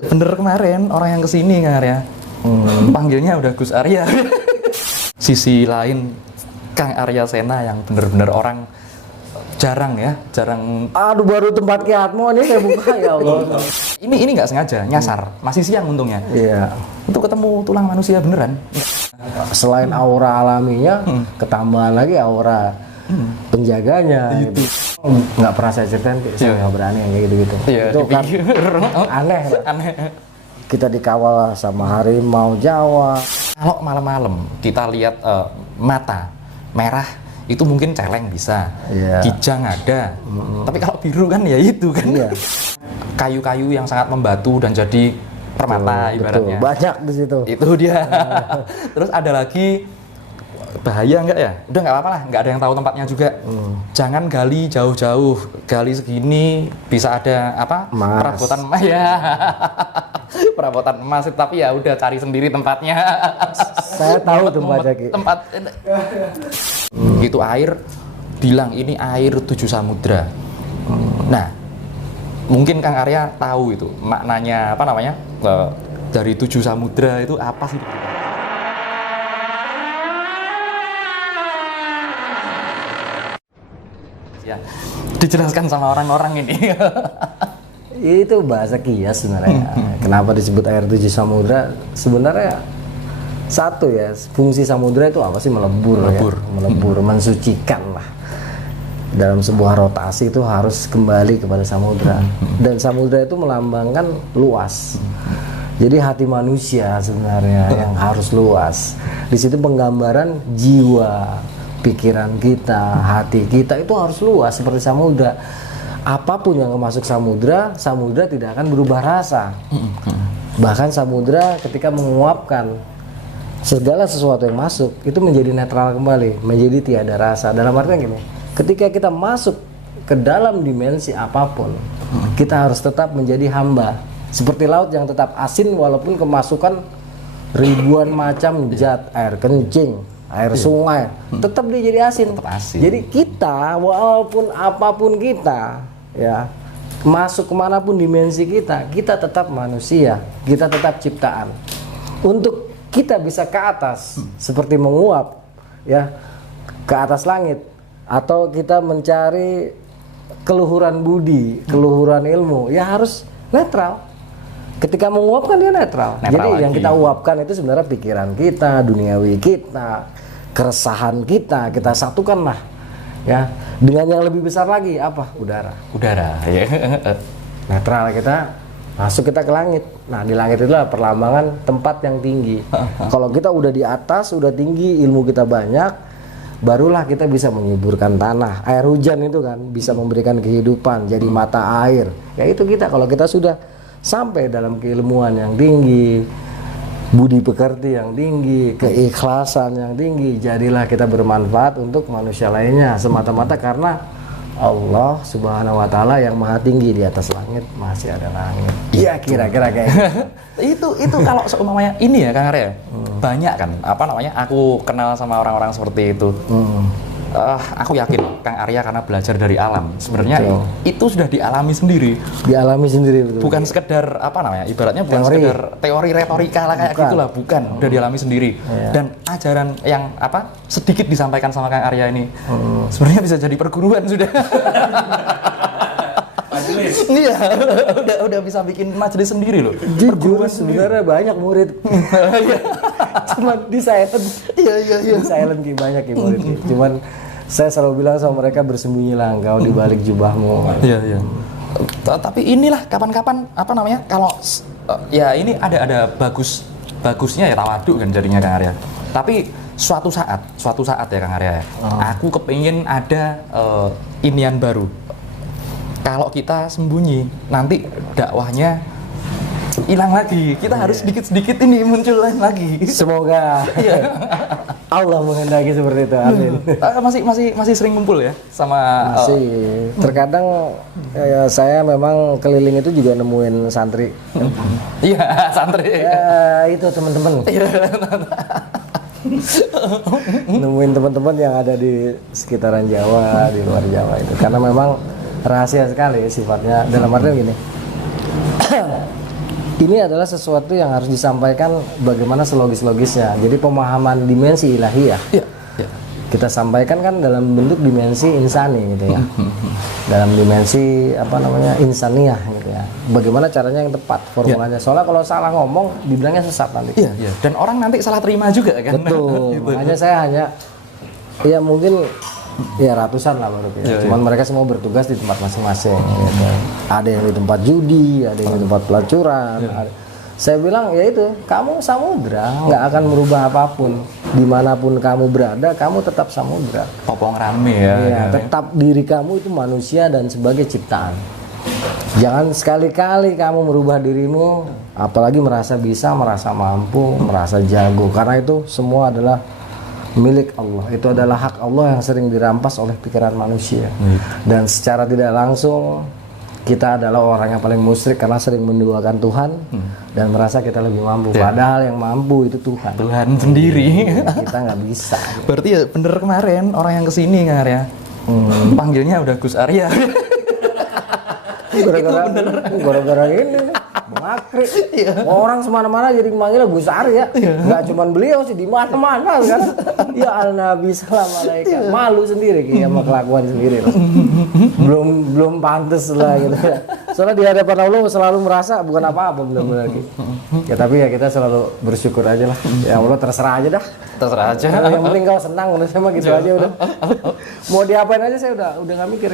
Bener kemarin orang yang kesini Kang Arya, panggilnya udah Gus Arya. Sisi lain Kang Arya Sena yang bener-bener orang jarang. Aduh, baru tempat kiatmu ini saya buka ya Allah. Ini nggak sengaja nyasar, masih siang untungnya. Iya. Untuk ketemu tulang manusia beneran. Selain aura alaminya, ketambahan lagi aura penjaganya. Gitu. Nggak pernah saya ceritain, saya nggak berani yang kayak gitu-gitu. Itu kan aneh. Aneh. Kita dikawal sama harimau Jawa. Kalau malam-malam kita lihat mata merah itu mungkin celeng bisa, kijang ada. Tapi kalau biru kan ya itu kan. Iya. Kayu-kayu yang sangat membatu dan jadi permata ibaratnya. Betul. Banyak di situ. Itu dia. Terus ada lagi bahaya nggak ya? Udah nggak apa-apa lah, nggak ada yang tahu tempatnya juga. Jangan gali jauh-jauh, gali segini bisa ada apa? Emas. Perabotan emas ya. Perabotan emas, tapi ya udah cari sendiri tempatnya. Saya tahu tempatnya Ki. Tempat itu air, bilang ini air 7 samudra. Nah, mungkin Kang Arya tahu itu maknanya apa namanya? Dari 7 samudra itu apa sih? Ya, dijelaskan sama orang-orang ini. Itu bahasa kias sebenarnya. Kenapa disebut air 7 samudra? Sebenarnya satu ya, fungsi samudra itu apa sih? Melebur, mensucikan lah. Dalam sebuah rotasi itu harus kembali kepada samudra. Dan samudra itu melambangkan luas. Jadi hati manusia sebenarnya yang harus luas. Di situ penggambaran jiwa, pikiran kita, hati kita itu harus luas seperti samudra. Apapun yang masuk samudra, samudra tidak akan berubah rasa. Bahkan samudra ketika menguapkan segala sesuatu yang masuk itu menjadi netral kembali, menjadi tiada rasa. Dalam artian gini, ketika kita masuk ke dalam dimensi apapun, kita harus tetap menjadi hamba. Seperti laut yang tetap asin walaupun kemasukan ribuan macam zat, air kencing, air sungai, tetap dia jadi asin. Tetap asin. Jadi kita walaupun apapun kita ya masuk kemanapun dimensi kita tetap manusia, kita tetap ciptaan. Untuk kita bisa ke atas seperti menguap ya ke atas langit, atau kita mencari keluhuran budi, keluhuran ilmu, ya harus netral. Ketika menguap kan dia netral. Jadi lagi. yang kita uapkan itu sebenarnya pikiran kita, duniawi kita, keresahan kita satukanlah ya dengan yang lebih besar lagi, apa? Udara Ya. netral, kita masuk, kita ke langit. Nah, di langit itulah perlambangan tempat yang tinggi. Kalau kita udah di atas, udah tinggi, ilmu kita banyak, barulah kita bisa menyuburkan tanah. Air hujan itu kan bisa memberikan kehidupan, jadi mata air. Ya itu kita, kalau kita sudah sampai dalam keilmuan yang tinggi, budi pekerti yang tinggi, keikhlasan yang tinggi, jadilah kita bermanfaat untuk manusia lainnya semata-mata karena Allah Subhanahu wa Ta'ala yang maha tinggi, di atas langit masih ada langit. Iya, kira-kira kayak gitu. itu kalau seumpamanya ini ya Kang Arya, banyak kan apa namanya, aku kenal sama orang-orang seperti itu. Aku yakin Kang Arya karena belajar dari alam, sebenarnya itu sudah dialami sendiri. Betul. Bukan sekedar apa namanya, ibaratnya bukan sekedar teori retorika lah kayak gitulah, bukan. Udah dialami sendiri. Dan ajaran yang apa sedikit disampaikan sama Kang Arya ini, sebenarnya bisa jadi perguruan sudah. Majelis. Iya, udah bisa bikin majelis sendiri loh. Jujur sebenarnya banyak murid. Cuman di silent. Iya. Di silent Ki, banyak Ki murid Ki. Cuman saya selalu bilang sama mereka, bersembunyilah engkau di balik jubahmu. Iya. Tapi inilah kapan-kapan apa namanya, kalau ya ini ada bagusnya ya tawaduk kan jadinya Kang Arya. Tapi suatu saat ya Kang Arya, aku kepingin ada inian baru. Kalau kita sembunyi, nanti dakwahnya hilang lagi. Kita harus sedikit-sedikit ini muncul lagi. Semoga Allah menghendaki seperti itu. Amin. Masih sering kumpul ya sama masih. Terkadang saya memang keliling itu juga nemuin santri. Iya, santri. Ya, itu teman-teman. Nemuin teman-teman yang ada di sekitaran Jawa, di luar Jawa itu. Karena memang rahasia sekali sifatnya, dalam artian gini. Ini adalah sesuatu yang harus disampaikan bagaimana selogis-logisnya. Jadi pemahaman dimensi ilahiyah. Iya, iya. Kita sampaikan kan dalam bentuk dimensi insani gitu ya. Dalam dimensi insaniyah gitu ya. Bagaimana caranya yang tepat formulanya. Soalnya kalau salah ngomong dibilangnya sesat nanti. Iya, iya. Dan orang nanti salah terima juga kan. Betul. Gitu. Makanya saya hanya ya mungkin ya ratusan lah baru ya. Cuman mereka semua bertugas di tempat masing-masing gitu. Ada yang di tempat judi, ada yang di tempat pelacuran. Saya bilang ya itu, kamu samudra, nggak akan merubah apapun. Dimanapun kamu berada, kamu tetap samudra. Popong rame ya. Iya, tetap diri kamu itu manusia dan sebagai ciptaan. Jangan sekali-kali kamu merubah dirimu, apalagi merasa bisa, merasa mampu, merasa jago. Karena itu semua adalah milik Allah. Itu adalah hak Allah yang sering dirampas oleh pikiran manusia. Dan secara tidak langsung kita adalah orang yang paling musyrik karena sering menduakan Tuhan dan merasa kita lebih mampu. Padahal yang mampu itu Tuhan. Tuhan sendiri. Kita nggak bisa. Berarti ya bener kemarin orang yang kesini kan ya. Panggilnya udah Gus Arya. Gara-gara ini mengakri. Orang semana-mana jadi manggilnya Gus Arya. Nggak cuma beliau sih, di mana-mana sekarang. Ya Al-Nabi salam alaikum. Malu sendiri kayak sama kelakuan sendiri lah. Belum pantas lah gitu. Soalnya di hadapan Allah selalu merasa bukan apa-apa benar-benar gitu. Ya tapi ya kita selalu bersyukur aja lah. Ya Allah terserah aja dah. Terserah aja. Yang penting kau senang udah sama gitu aja udah. Mau diapain aja saya udah nggak mikir.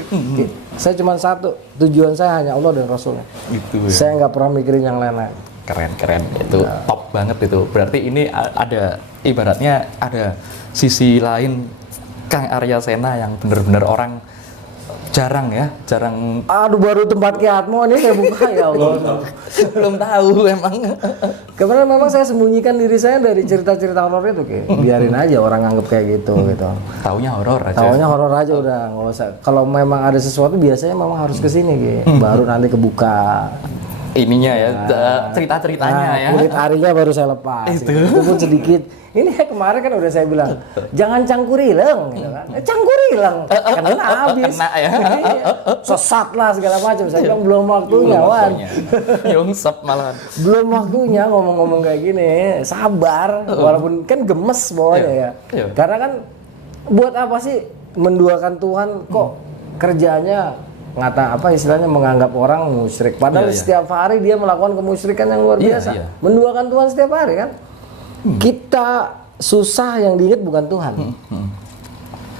Saya cuma satu, tujuan saya hanya Allah dan Rasulnya. Gitu ya. Saya nggak pernah mikirin yang lain-lain. Keren itu top banget itu. Berarti ini ada ibaratnya ada sisi lain Kang Arya Sena yang benar-benar orang jarang. Aduh baru tempat kiatmu ini saya buka ya Allah. Belum tahu emang. Kemarin memang saya sembunyikan diri saya dari cerita-cerita horor itu biarin aja orang anggap kayak gitu. Taunya horor aja. Taunya horor aja udah nggak usah. Kalau memang ada sesuatu biasanya memang harus kesini baru nanti kebuka. Ininya ya, cerita-ceritanya ya. Kulit arinya baru saya lepas. Itu pun sedikit. Ini kemarin kan udah saya bilang, jangan cangkurileng, gitu kan. Cangkurileng, kena habis. Kena ya. Sesat lah segala macam. Saya bilang belum waktunya, Wan. Nyungsep malah. Belum waktunya ngomong-ngomong kayak gini. Sabar, walaupun kan gemes bawahnya ya. Karena kan buat apa sih menduakan Tuhan kok kerjanya istilahnya menganggap orang musyrik padahal setiap hari dia melakukan kemusyrikan yang luar biasa. Menduakan Tuhan setiap hari kan. Kita susah yang diingat bukan Tuhan.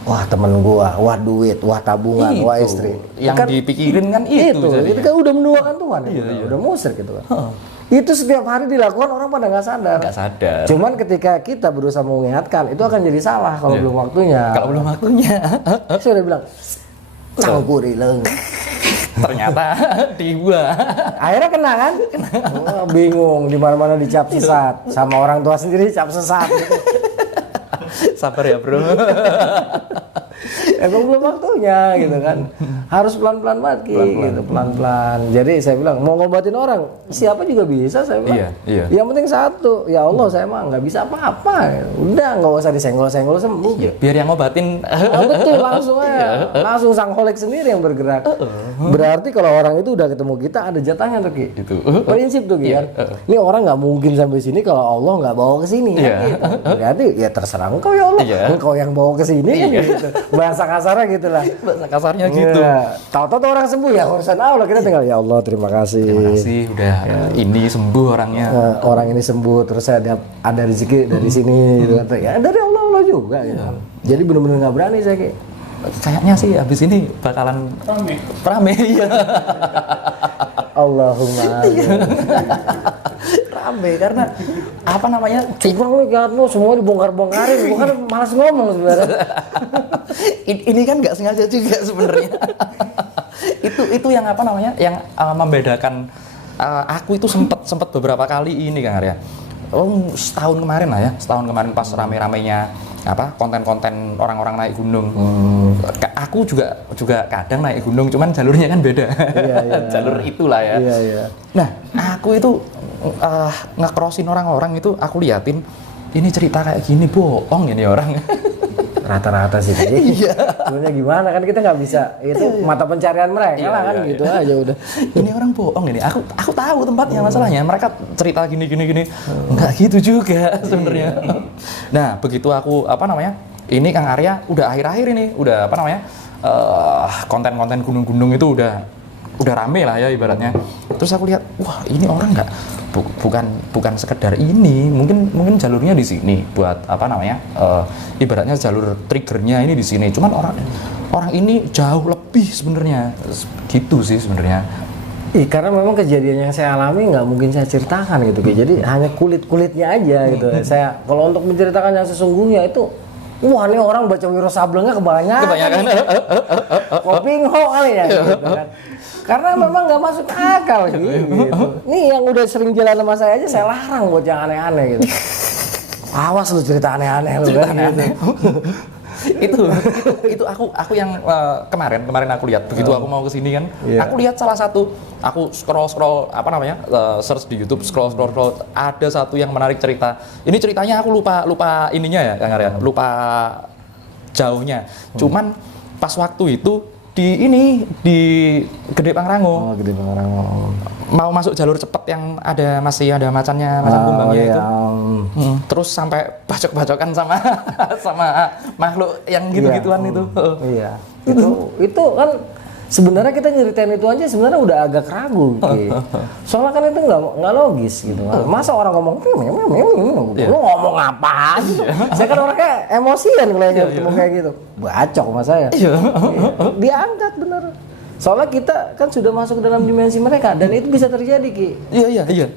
Wah temen gua, wah duit, wah tabungan, wah istri. Yang kan, dipikirin kan itu kan udah menduakan Tuhan, udah musyrik gitu kan. Itu setiap hari dilakukan orang pada nggak sadar. Cuman ketika kita berusaha mengingatkan itu akan jadi salah kalau belum waktunya. Kalau belum waktunya. Saya udah bilang cangkurileng. Ternyata dibuat. Akhirnya kena kan? Bingung di mana-mana dicap sesat, sama orang tua sendiri dicap sesat. Sabar ya bro. Emang belum waktunya gitu kan. Harus pelan-pelan banget gitu, pelan-pelan. Jadi saya bilang mau ngobatin orang siapa juga bisa saya bilang. Yang penting satu, ya Allah saya mah nggak bisa apa-apa. Udah nggak usah disenggol-senggol sembuh. Biar yang ngobatin. Betul langsung aja. Langsung sang holik sendiri yang bergerak. Berarti kalau orang itu udah ketemu kita ada jatahnya tuh Ki. Itu. Prinsip tuh Ki kan. Ini orang nggak mungkin sampai sini kalau Allah nggak bawa ke sini. Gitu. Berarti ya terserah engkau ya Allah. Engkau yang bawa ke sini kan gitu. Bahasa kasarnya gitu lah. Bahasa kasarnya gitu. Tahu-tahu orang sembuh ya urusan Allah, kita tinggal ya Allah terima kasih. Terima kasih udah ini sembuh orangnya. Orang ini sembuh terus saya ada rezeki dari sini gitu kan. Ya dari Allah juga gitu. Jadi benar-benar nggak berani saya Ki. Kayaknya sih habis ini bakalan rame ya. Allahumma rame karena apa namanya cuma lu semua dibongkar-bongkarin bukan malas ngomong sebenarnya. Ini kan nggak sengaja juga sebenarnya. itu yang apa namanya yang membedakan aku itu sempat beberapa kali ini Kang Arya. Setahun kemarin pas rame-ramenya konten-konten orang-orang naik gunung. Aku juga kadang naik gunung, cuman jalurnya kan beda. Jalur itulah ya. Nah, aku itu nge-crossin orang-orang itu aku liatin ini cerita kayak gini bohong ini orang. rata-rata sih. Iya. Sebenarnya gimana kan kita nggak bisa itu mata pencarian mereka lah kan gitu aja udah. Ini orang bohong ini. Aku tahu tempatnya masalahnya. Mereka cerita gini. Nggak gitu juga sebenarnya. Nah, begitu aku ini Kang Arya udah akhir-akhir ini udah konten-konten gunung-gunung itu udah rame lah ya ibaratnya. Terus aku lihat, wah ini orang bukan sekedar ini, mungkin jalurnya di sini buat ibaratnya jalur triggernya ini di sini. Cuman orang ini jauh lebih sebenarnya, gitu sih sebenarnya. Karena memang kejadian yang saya alami nggak mungkin saya ceritakan gitu, jadi hanya kulit-kulitnya aja gitu. Saya kalau untuk menceritakan yang sesungguhnya itu, wah ini orang baca Wiro Sablengnya kebanyakan. Kopingho kali ya gitu kan. Karena memang nggak masuk akal gitu. Nih yang udah sering jalan sama saya aja saya larang buat yang aneh-aneh gitu. Awas lu cerita aneh-aneh lu kan gitu. itu aku yang kemarin aku lihat begitu aku mau kesini kan, aku lihat salah satu, aku scroll search di YouTube, scroll ada satu yang menarik cerita. Ini ceritanya aku lupa ininya ya Kang Arya, lupa jauhnya. Cuman pas waktu itu di Gede Pangrango. Gede Pangrango. Mau masuk jalur cepat yang masih ada macan kumbangnya itu. Terus sampai bacok-bacokan sama makhluk yang gitu-gituan itu. Iya. Itu kan sebenarnya kita nyeritain itu aja sebenarnya udah agak ragu gitu. Soalnya kan itu nggak logis gitu. Masa orang ngomong lu ngomong apa gitu. Saya kan orangnya emosian kalau ketemu kayak gitu. Bacok sama saya. Diangkat bener. Soalnya kita kan sudah masuk dalam dimensi mereka dan itu bisa terjadi Ki. Iya.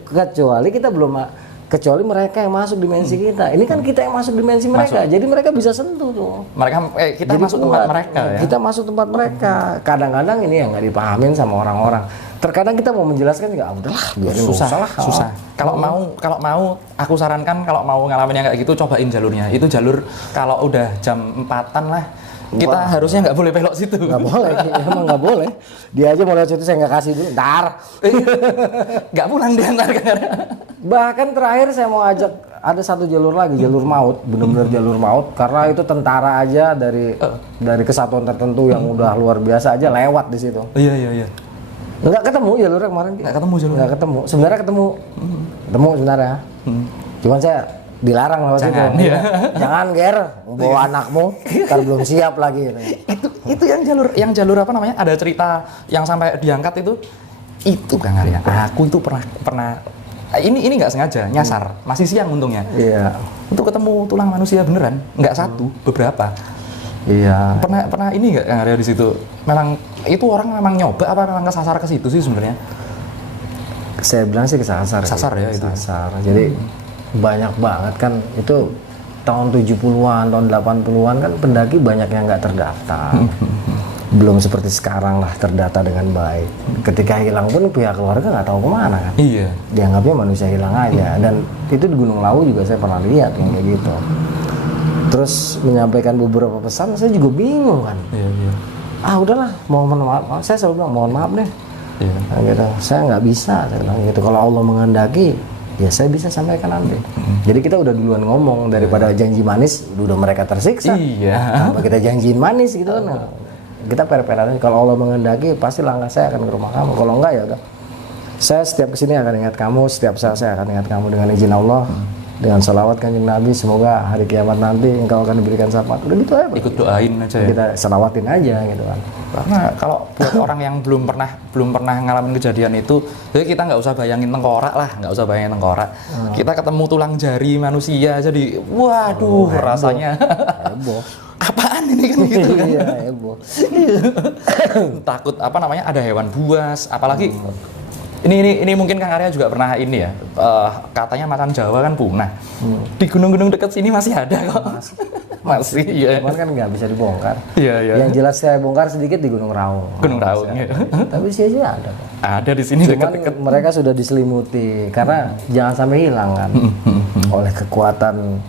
Kecuali mereka yang masuk dimensi kita. Ini kan kita yang masuk dimensi mereka. Jadi mereka bisa sentuh tuh. Kita jadi masuk tempat mereka ya. Kita masuk tempat mereka. Kadang-kadang ini yang nggak dipahamin sama orang-orang. Terkadang kita mau menjelaskan juga udahlah, biarin susah. Kalau mau aku sarankan kalau mau ngalamin yang kayak gitu cobain jalurnya. Itu jalur kalau udah jam 4-an lah. Kita harusnya nggak boleh belok situ. Nggak boleh, emang nggak boleh. Dia aja mau lewat situ saya nggak kasih dulu. Ntar. Nggak pulang dia ntar. Bahkan terakhir saya mau ajak ada satu jalur lagi, jalur maut, benar-benar jalur maut. Karena itu tentara aja dari kesatuan tertentu yang udah luar biasa aja lewat di situ. Iya. Nggak ketemu jalurnya kemarin. Nggak ketemu. Sebenarnya ketemu sebenarnya. Cuman saya dilarang lewat situ. Jangan ger, bawa anakmu, ntar belum siap lagi. Itu yang jalur ada cerita yang sampai diangkat itu Kang Arya. Aku itu pernah ini nggak sengaja nyasar, masih siang untungnya. Iya. Untuk ketemu tulang manusia beneran, nggak satu, beberapa. Iya. Pernah ini nggak Kang Arya di situ? Memang itu orang memang nyoba apa memang kesasar ke situ sih sebenarnya? Saya bilang sih kesasar. Kesasar ya itu. Kesasar. Jadi banyak banget kan itu tahun 70-an, tahun 80-an kan pendaki banyak yang nggak terdaftar. Belum seperti sekarang lah terdata dengan baik. Ketika hilang pun pihak keluarga nggak tahu kemana kan. Iya. Dianggapnya manusia hilang aja. Dan itu di Gunung Lawu juga saya pernah lihat yang kayak gitu. Terus menyampaikan beberapa pesan saya juga bingung kan. Iya. Udahlah, mohon maaf. Saya selalu bilang mohon maaf deh. Iya. Nah, gitu. Saya nggak bisa, saya bilang gitu. Kalau Allah menghendaki, ya saya bisa sampaikan nanti. Jadi kita udah duluan ngomong daripada janji manis, udah mereka tersiksa. Iya. Apa kita janjiin manis gitu kan? Kita per-peran. Kalau Allah menghendaki, pasti langkah saya akan ke rumah kamu. Kalau enggak ya udah. Saya setiap kesini akan ingat kamu, setiap saat saya akan ingat kamu dengan izin Allah. Dengan salawat kanjeng Nabi, semoga hari kiamat nanti engkau akan diberikan syafaat. Udah gitu aja. Ikut doain aja ya. Kita salawatin aja gitu kan. Karena kalau buat orang yang belum pernah ngalamin kejadian itu, jadi kita nggak usah bayangin tengkorak lah, nggak usah bayangin tengkorak. Kita ketemu tulang jari manusia jadi, waduh, rasanya heboh. Apaan ini kan gitu kan? Iya, heboh. Takut ada hewan buas, apalagi ini mungkin Kang Arya juga pernah ini ya, katanya macan Jawa kan punah. Di gunung-gunung dekat sini masih ada kok. Masih ya. Cuman kan nggak bisa dibongkar. Iya. Yang jelas saya bongkar sedikit di Gunung Raung. Gunung Raung. Ya. Tapi sih aja ada. Ada di sini dekat-dekat. Mereka sudah diselimuti karena jangan sampai hilang kan. Oleh kekuatan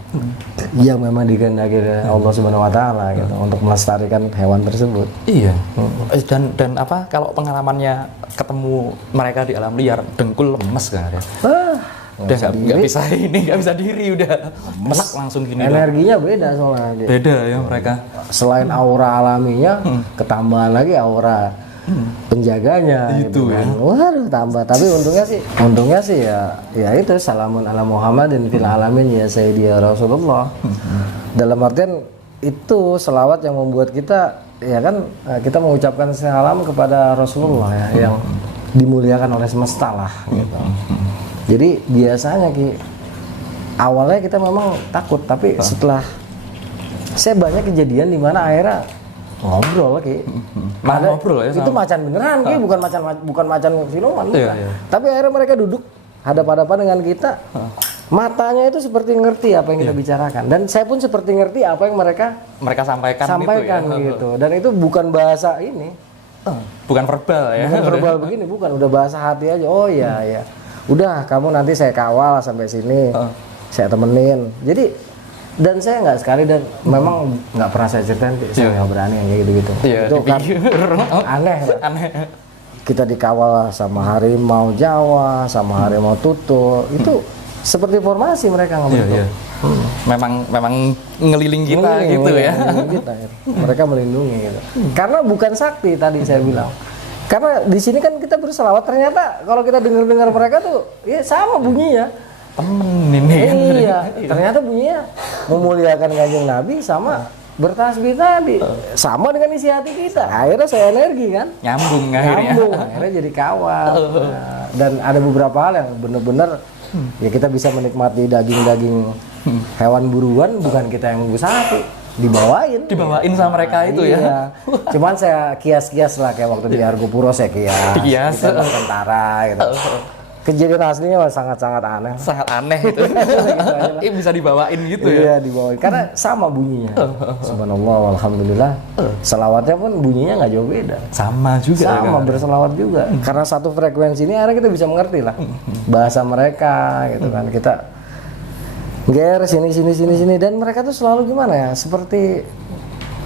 yang memang dikehendaki oleh Allah Subhanahu wa taala gitu untuk melestarikan hewan tersebut. Iya. Dan kalau pengalamannya ketemu mereka di alam liar, dengkul lemes kan ya. Udah nggak bisa ini, nggak bisa diri, udah enak langsung gini. Energinya beda soalnya. Beda ya mereka. Selain aura alaminya, ketambahan lagi aura penjaganya. Itu gitu ya. kan. Waduh tambah. Tapi untungnya sih ya itu salamun ala Muhammadin fil alamin ya Sayyidi ya Rasulullah. Dalam artian itu selawat yang membuat kita ya kan kita mengucapkan salam kepada Rasulullah ya yang dimuliakan oleh semesta lah gitu. Jadi biasanya awalnya kita memang takut, tapi setelah saya banyak kejadian di mana akhirnya ngobrol ngobrol ya itu macan beneran bukan macan siluman bukan. Tapi akhirnya mereka duduk hadap-hadapan dengan kita, matanya itu seperti ngerti apa yang kita bicarakan, dan saya pun seperti ngerti apa yang mereka sampaikan gitu. Dan itu bukan bahasa ini, bukan verbal ya, bukan verbal begini, bukan, udah bahasa hati aja. Oh iya ya, udah kamu nanti saya kawal sampai sini, saya temenin. Jadi dan saya nggak sekali, dan memang nggak pernah saya ceritain, saya nggak berani yang kayak gitu-gitu. Itu kan aneh. Kita dikawal sama harimau Jawa, sama harimau tutul, itu seperti formasi mereka ngebentuk. Memang ngeliling kita gitu ya. Mereka melindungi gitu. Karena bukan sakti tadi saya bilang. Karena di sini kan kita berselawat, ternyata kalau kita dengar mereka tuh ya sama bunyinya. Temen ini. Iya, ternyata bunyinya memuliakan Kanjeng Nabi sama bertasbih tadi, sama dengan isi hati kita. Akhirnya saya energi kan, nyambung akhirnya jadi kawal. Dan ada beberapa hal yang benar-benar ya kita bisa menikmati daging hewan buruan, bukan kita yang sapi, dibawain sama mereka itu ya. Cuman saya kias-kias lah, kayak waktu di Argopuro saya kias tentara gitu. Kejadian aslinya sangat-sangat aneh. Sangat aneh itu. Ini bisa dibawain gitu ya. Iya, dibawain. Karena sama bunyinya. Subhanallah, alhamdulillah. Selawatnya pun bunyinya nggak jauh beda. Sama juga. Sama, berselawat juga. Karena satu frekuensi ini akhirnya kita bisa mengerti lah bahasa mereka gitu kan. Kita ger sini, dan mereka tuh selalu gimana ya? Seperti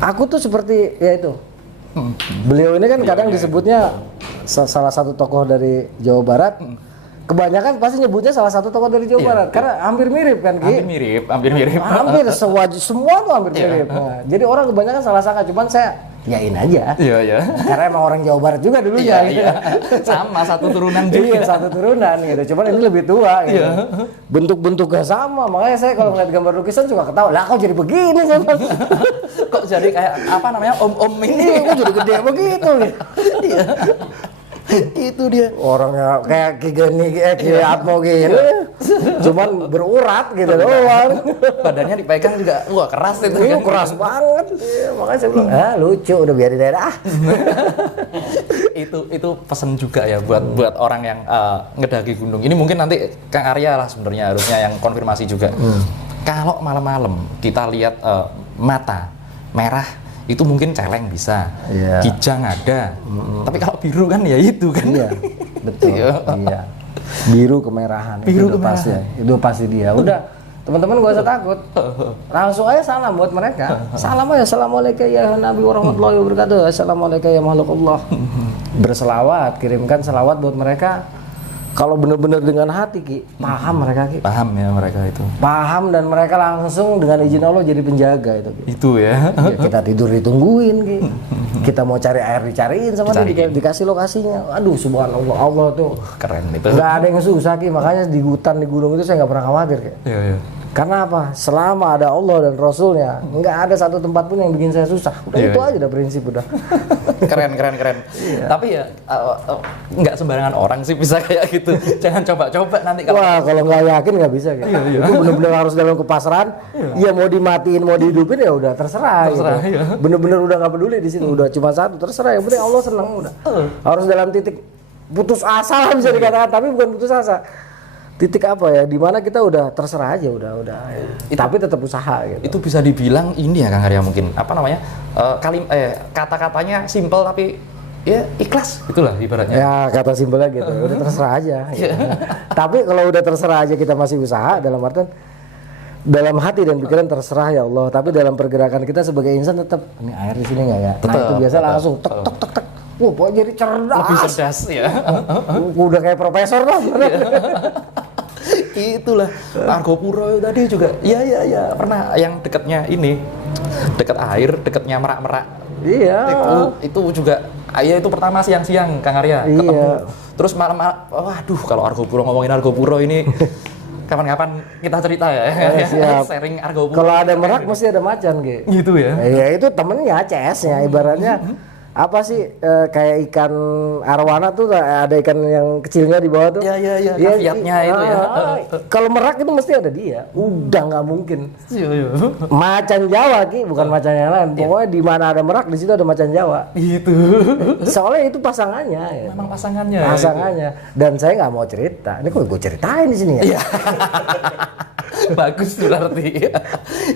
aku tuh seperti ya itu. Beliau ini kan kadang disebutnya salah satu tokoh dari Jawa Barat. Kebanyakan pasti nyebutnya salah satu tokoh dari Jawa Barat, karena hampir mirip kan, Ki? Hampir mirip. Hampir semua tuh hampir mirip. Nah, jadi orang kebanyakan salah sangka, cuman saya yain aja. Iya. Karena emang orang Jawa Barat juga dulunya. Iya. Sama, satu turunan juga. Iya, satu turunan gitu. Cuman ini lebih tua gitu. Bentuk-bentuknya sama, makanya saya kalau ngeliat gambar lukisan suka ketawa. Lah kok jadi begini sih? Kok jadi kayak apa namanya, om-om ini? Kok jadi gede begitu gitu. Iya. Itu dia orangnya kayak Ki Atmo gitu, cuman berurat gitu doang. Badannya dipegang juga wah keras itu kan. Keras banget. Makanya saya bilang lucu, udah biarin aja. Itu pesan juga ya buat orang yang ngedaki gunung. Ini mungkin nanti Kang Arya lah sebenarnya harusnya yang konfirmasi juga. Kalau malam-malam kita lihat mata merah, itu mungkin celeng bisa, kijang ada, tapi kalau biru kan ya itu kan. Iya, betul. Iya. Biru kemerahan. Itu pasti dia. Udah, teman-teman gak usah takut. Langsung aja salam buat mereka. Salam aja, assalamualaikum ya Nabi warahmatullahi wabarakatuh. Assalamualaikum ya makhluk Allah. Berselawat, kirimkan selawat buat mereka. Kalau benar-benar dengan hati, Ki, paham mereka, Ki. Paham ya mereka itu. Paham, dan mereka langsung dengan izin Allah jadi penjaga itu, Ki. Itu ya. Kita tidur ditungguin, Ki. Kita mau cari air dicariin sama dia, dikasih lokasinya. Aduh, subhanallah, Allah tuh keren itu. Nggak ada yang susah, Ki. Makanya di hutan, di gunung itu saya nggak pernah khawatir, Ki. Iya. Karena apa? Selama ada Allah dan Rasulnya, nggak ada satu tempat pun yang bikin saya susah. Udah itu aja udah prinsip udah. Keren. Tapi ya nggak sembarangan orang sih bisa kayak gitu. Jangan coba-coba nanti kalau. Wah, kalau nggak yakin nggak bisa kan. Itu benar-benar harus dalam kepasrahan. Iya, mau dimatiin, mau dihidupin ya udah terserah. Gitu. Iya. Bener-bener udah nggak peduli di situ. Udah cuma satu, terserah. Yang penting Allah senang udah. Harus dalam titik putus asa lah bisa dikatakan, tapi bukan putus asa. Titik apa ya, dimana kita udah terserah aja, udah tapi tetap usaha gitu. Itu bisa dibilang ini ya Kang Arya, mungkin apa namanya, kata-katanya simple tapi ya ikhlas gitulah ibaratnya. Ya kata simpelnya gitu, udah terserah aja gitu. Tapi kalau udah terserah aja kita masih usaha, dalam artian dalam hati dan pikiran terserah ya Allah, tapi dalam pergerakan kita sebagai insan tetap ini air di sini nggak ya. Nah itu biasa langsung tek. Wah, jadi cerdas. Lebih cerdas ya. Udah kayak profesor lah. Itulah Argopuro tadi juga. Iya pernah yang dekatnya ini. Dekat air, dekatnya Merak-Merak. Iya. Itu juga ya itu pertama siang-siang Kang Arya ketemu. Terus malam-malam waduh kalau Argopuro ngomongin Argopuro ini kapan-kapan kita cerita ya. Siap. Sharing Argopuro. Kalau ada Merak mesti ada macan Ki. Gitu ya. Ya itu temennya CS-nya ibaratnya apa sih kayak ikan arwana tuh ada ikan yang kecilnya di bawah tuh. Iya. Kafiatnya itu ya. Kalau Merak itu mesti ada dia. Udah nggak mungkin. Iya. Macan Jawa Ki, bukan macan yang lain. Pokoknya di mana ada Merak di situ ada macan Jawa. Itu. Soalnya itu pasangannya. Ya. Memang pasangannya. Pasangannya. Dan saya nggak mau cerita. Ini kok gue ceritain di sini ya. Iya. Bagus tuh berarti.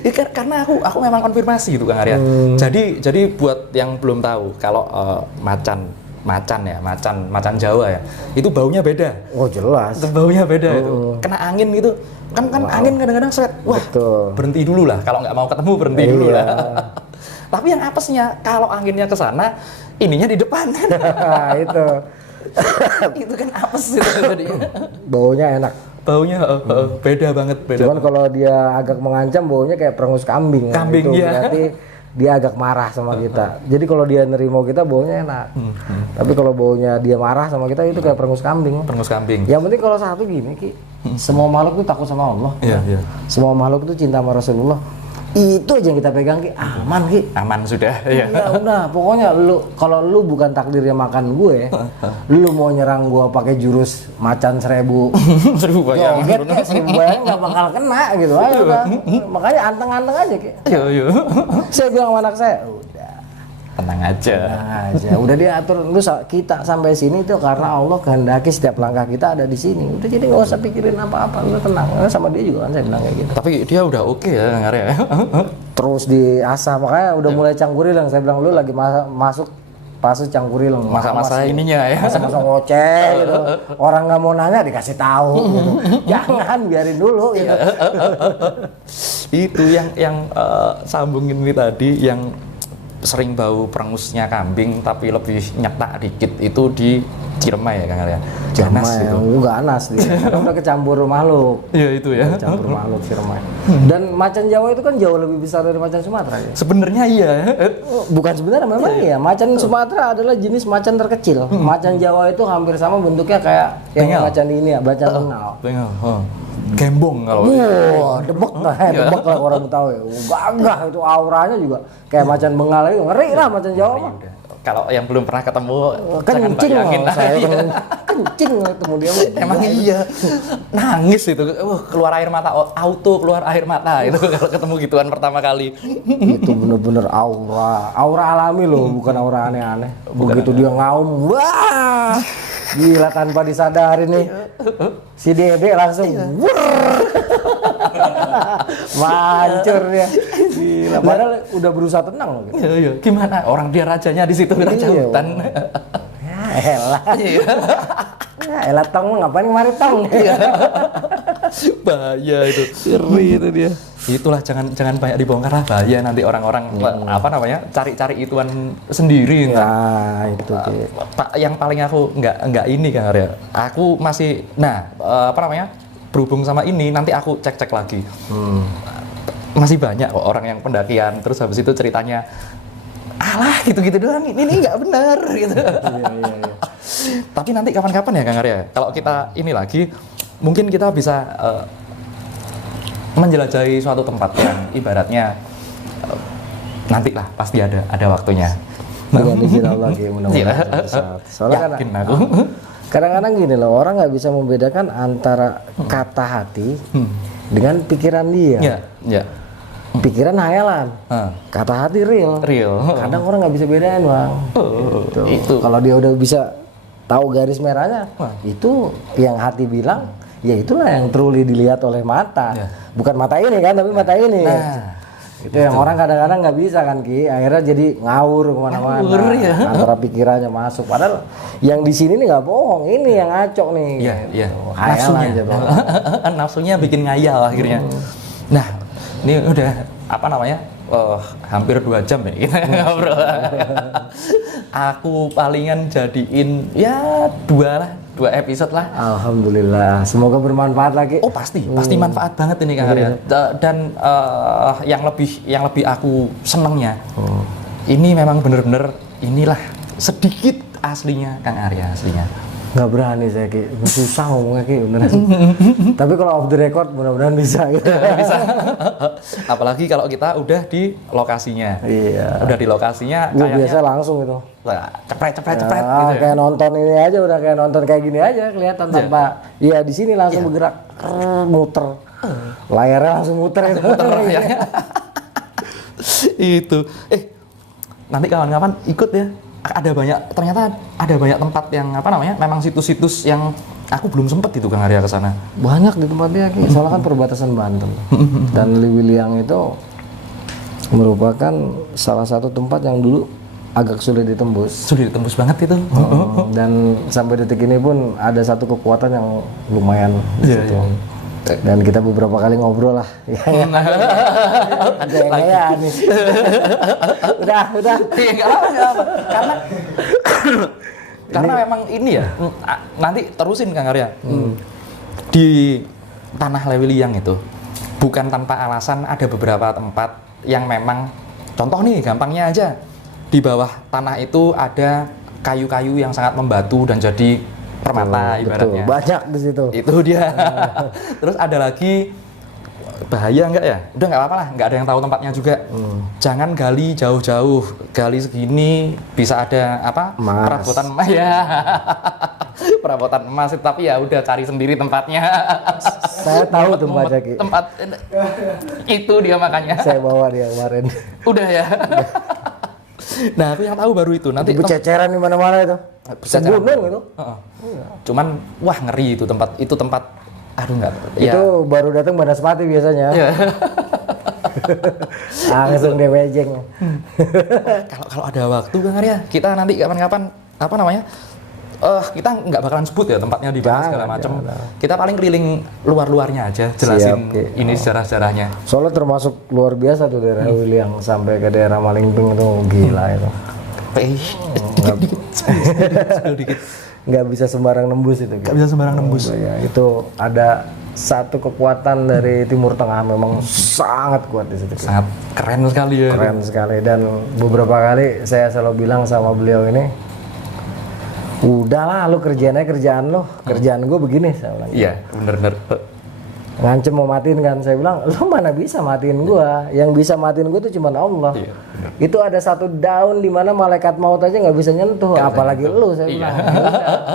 Ya, karena aku memang konfirmasi gitu Kang Arya. Jadi buat yang belum tahu kalau macan Jawa ya, itu baunya beda. Oh jelas. Itu baunya beda itu. Kena angin gitu. Kan angin kadang-kadang seret. Wah, betul. Berhenti dulu lah. Kalau nggak mau ketemu berhenti dulu lah. Tapi yang apesnya kalau anginnya ke sana, ininya di depan. Itu. Itu kan apes itu tadi. Baunya enak. Baunya beda banget. Cuman kalau dia agak mengancam baunya kayak perengus kambing. Kambing itu ya. Berarti dia agak marah sama kita. Jadi kalau dia nerimo kita baunya enak. Tapi kalau baunya dia marah sama kita itu kayak perengus kambing. Perengus kambing. Yang penting kalau satu gini Ki, semua makhluk itu takut sama Allah. Iya. Semua makhluk itu cinta sama Rasulullah. Itu aja yang kita pegang Ki, aman Ki. Aman sudah. Iya. Ya udah, pokoknya kalau lu bukan takdirnya makan gue, lu mau nyerang gue pakai jurus macan 1000 bayang. Joget kayak 1000 bayang nggak bakal kena gitu aja udah. Makanya anteng-anteng aja Ki. Iya. Saya bilang sama anak saya, udah Tenang aja. Udah diatur lu kita sampai sini tuh karena Allah kehendaki setiap langkah kita ada di sini. Udah jadi nggak usah pikirin apa-apa, udah tenang. Sama dia juga kan saya bilang kayak gitu. Tapi dia udah oke ya Kang Arya. Terus diasah makanya udah mulai cangkurilang. Saya bilang lu lagi masuk fase cangkurilang. Masa-masa ininya ya. Masa-masa ngoceh gitu. Orang nggak mau nanya dikasih tahu gitu. Jangan biarin dulu gitu. Itu yang sambungin ini tadi yang sering bau perengusnya kambing tapi lebih nyetak dikit itu di Ciremai ya Kang Arya. Ganas itu. Enggak ganas dia. Karena udah kecampur makhluk. Iya itu ya. Campur makhluk Ciremai. Dan macan Jawa itu kan jauh lebih besar dari macan Sumatera ya. Sebenarnya iya. Bukan sebenarnya memang iya. Macan Sumatera adalah jenis macan terkecil. Macan Jawa itu hampir sama bentuknya kayak yang macan ini ya, macan bengal. Bengal. Gembong kalau. Wah, debek lah orang tahu ya. Gagah itu auranya juga kayak macan bengal itu. Ngeri lah macan Jawa. Kalau yang belum pernah ketemu kencing lah. Saya kencing ketemu dia. Emang iya. Nangis itu. Keluar air mata, auto keluar air mata itu kalau ketemu gituan pertama kali. Itu bener-bener aura alami loh, bukan aura aneh-aneh. Begitu dia ngaum, wah, gila tanpa disadari nih, si Dede langsung, mancur dia. Gila, padahal udah berusaha tenang loh. Gitu. Iya. Gimana? Orang dia rajanya di situ, raja hutan. Ya elah. Ya elah tong, ngapain kemari tong? Bahaya itu. Ngeri itu dia. Itulah jangan banyak dibongkar lah, bahaya nanti orang-orang cari-cari ituan sendiri. Nah, itu Pak yang paling aku nggak ini Kang Arya. Aku masih berhubung sama ini nanti aku cek lagi. Masih banyak kok orang yang pendakian terus habis itu ceritanya alah gitu-gitu doang, ini nggak benar gitu. Iya. Tapi nanti kapan-kapan ya Kang Arya, kalau kita ini lagi mungkin kita bisa menjelajahi suatu tempat yang ibaratnya nantilah pasti ada waktunya. Allah mudah-mudahan. Soalnya yakin aku. Kadang-kadang gini loh, orang nggak bisa membedakan antara kata hati dengan pikiran dia. Iya. Pikiran hayalan, kata hati real. Kadang orang nggak bisa bedain bang. Itu. Kalau dia udah bisa tahu garis merahnya, itu yang hati bilang, ya itulah yang truly dilihat oleh mata. Bukan mata ini kan, tapi mata ini. Itu yang orang kadang-kadang nggak bisa kan Ki, akhirnya jadi ngawur kemana-mana. Antara pikirannya masuk, padahal yang di sini nih nggak bohong, ini yang ngacok nih. Iya. Nafsunya aja bang. Nafsunya bikin ngayal akhirnya. Nah, ini udah hampir 2 jam ya kita ngobrol. Aku palingan jadiin ya 2 2 episode lah. Alhamdulillah, semoga bermanfaat lagi. Oh pasti manfaat banget ini Kang Arya. Dan yang lebih aku senengnya, ini memang bener-bener inilah sedikit aslinya Kang Arya aslinya. Nggak berani saya Ki, susah ngomongnya Ki beneran. Tapi kalau off the record mudah-mudahan bisa gitu. Bisa. Apalagi kalau kita udah di lokasinya. Iya. Udah di lokasinya Gue kayaknya biasa langsung itu. cepret gitu ya. Kayak nonton ini aja, udah kayak nonton kayak gini aja kelihatan tanpa. Iya di sini langsung bergerak, muter. Layarnya langsung muter itu. Layarnya. Itu. Nanti kawan-kawan ikut ya. Ternyata ada banyak tempat yang memang situs-situs yang aku belum sempet itu Kang Arya ke sana. Banyak di tempatnya Ki, soalnya kan perbatasan Banten. Dan Liwiliang itu merupakan salah satu tempat yang dulu agak sulit ditembus. Sulit ditembus banget itu. Dan sampai detik ini pun ada satu kekuatan yang lumayan di situ. Dan kita beberapa kali ngobrol lah. Ada yang kayak nih. Udah. Enggak apa. Karena memang ini ya. Nanti terusin Kang Arya. Di tanah Lewiliang itu bukan tanpa alasan ada beberapa tempat yang memang contoh nih gampangnya aja. Di bawah tanah itu ada kayu-kayu yang sangat membatu dan jadi permata ibaratnya. Betul, banyak di situ. Itu dia. Terus ada lagi bahaya enggak ya? Udah nggak apa-apa lah, nggak ada yang tahu tempatnya juga. Jangan gali jauh-jauh, gali segini bisa ada perabotan emas ya. Perabotan emas, tapi ya udah cari sendiri tempatnya. Saya tahu tempatnya Ki. Tempat itu dia makanya. Saya bawa dia kemarin. Udah ya. Nah, aku yang tahu baru itu. Nanti berceceran di mana-mana itu. Berceceran itu. Cuman wah ngeri itu tempat. Aduh enggak. Itu baru datang Banaspati biasanya. Iya. Langsung dia mejeng. Kalau ada waktu Bang Arya, kita nanti kapan-kapan kita nggak bakalan sebut ya tempatnya di mana segala macam. Kita paling keliling luar-luarnya aja, jelasin ini sejarah-sejarahnya. Soalnya termasuk luar biasa tuh daerah Lewiliang sampai ke daerah Malingping itu gila itu. Dikit. Nggak bisa sembarang nembus itu. Nggak bisa sembarang nembus. Ya, itu ada satu kekuatan dari Timur Tengah memang sangat kuat di situ. Sangat keren sekali ya. Keren sekali, dan beberapa kali saya selalu bilang sama beliau ini, udahlah lu kerjaan lo, kerjaan gue begini, saya bilang. Iya, bener. Ngancem mau matiin kan, saya bilang lu mana bisa matiin gue, yang bisa matiin gue itu cuma Allah. Iya, itu ada satu daun di mana malaikat maut aja nggak bisa nyentuh, apalagi lu, saya bilang.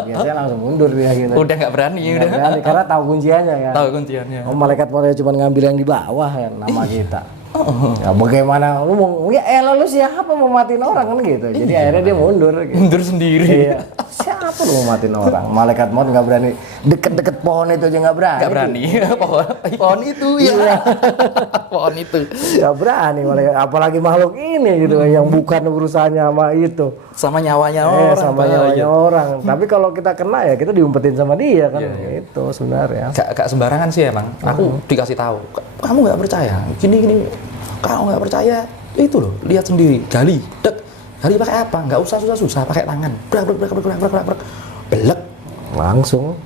Biasanya langsung mundur dia gitu. Udah nggak berani, karena tahu kunciannya kan. Tahu kunciannya. Malaikat maut aja cuma ngambil yang di bawah kan, nama kita. Ya bagaimana lu mau lu siapa mau matiin orang kan gitu. Jadi akhirnya dia mundur gitu. Mundur sendiri. Iya. Siapa lu mau matiin orang? Malaikat maut nggak berani deket-deket pohon itu aja nggak berani. Nggak berani. Pohon itu ya. Pohon itu. Nggak berani malaikat, apalagi makhluk ini gitu yang bukan urusannya sama itu. Sama nyawanya orang. Sama nyawanya orang. Tapi kalau kita kena ya kita diumpetin sama dia kan. Itu sebenarnya. Gak sembarangan sih emang. Aku dikasih tahu. Kamu nggak percaya? Gini. Kalau nggak percaya, itu loh, lihat sendiri, gali, gali pakai apa? Nggak usah susah-susah, pakai tangan, brak, belek, langsung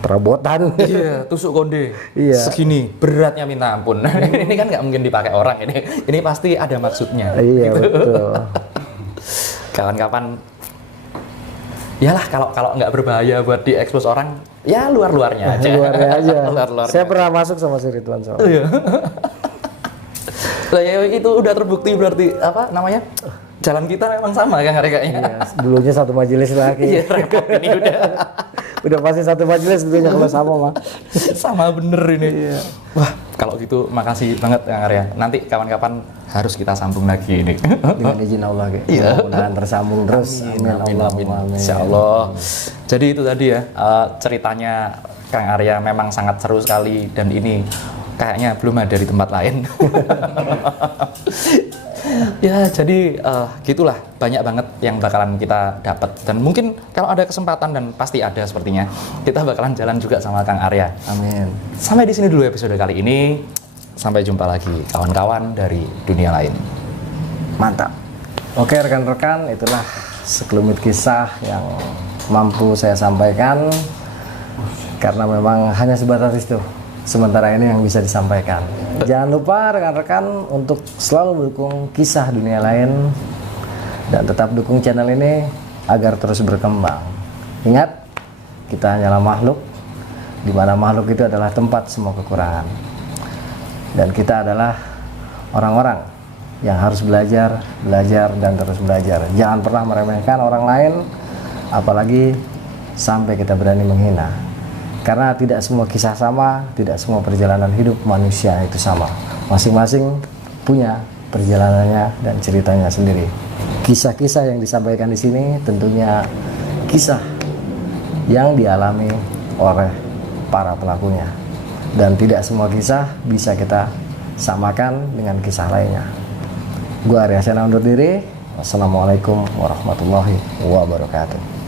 perabotan. Iya, tusuk konde, segini, beratnya minta ampun. Ini kan nggak mungkin dipakai orang ini pasti ada maksudnya. Iya gitu. Betul. Kawan-kawan, yalah kalau nggak berbahaya buat diekspos orang, ya luar-luarnya aja. Luarnya aja. Luar-luarnya. Saya pernah masuk sama si Ridwan soalnya. Iya. Lah ya itu udah terbukti berarti jalan kita memang sama kan kayaknya. Iya, dulunya satu majelis lagi. Iya, repot ini udah. Udah pasti satu majelis dulunya kalau sama mah. Sama bener ini. Iya. Wah, kalau gitu makasih banget Kang Arya. Nanti kapan-kapan harus kita sambung lagi ini. Dengan izin Allah kayak. Iya. Mudah-mudahan tersambung terus. Amin. Insyaallah. Jadi itu tadi ya ceritanya Kang Arya memang sangat seru sekali dan ini kayaknya belum ada di tempat lain. Ya jadi gitulah, banyak banget yang bakalan kita dapat dan mungkin kalau ada kesempatan dan pasti ada sepertinya kita bakalan jalan juga sama Kang Arya. Amin. Sampai di sini dulu episode kali ini. Sampai jumpa lagi kawan-kawan dari dunia lain. Mantap. Oke rekan-rekan, itulah sekelumit kisah yang mampu saya sampaikan karena memang hanya sebatas itu sementara ini yang bisa disampaikan. Jangan lupa rekan-rekan untuk selalu mendukung Kisah Dunia Lain dan tetap dukung channel ini agar terus berkembang. Ingat, kita hanyalah makhluk, di mana makhluk itu adalah tempat semua kekurangan. Dan kita adalah orang-orang yang harus belajar, dan terus belajar. Jangan pernah meremehkan orang lain, apalagi sampai kita berani menghina. Karena tidak semua kisah sama, tidak semua perjalanan hidup manusia itu sama. Masing-masing punya perjalanannya dan ceritanya sendiri. Kisah-kisah yang disampaikan di sini tentunya kisah yang dialami oleh para pelakunya. Dan tidak semua kisah bisa kita samakan dengan kisah lainnya. Gua Arya Sena undur diri. Wassalamualaikum warahmatullahi wabarakatuh.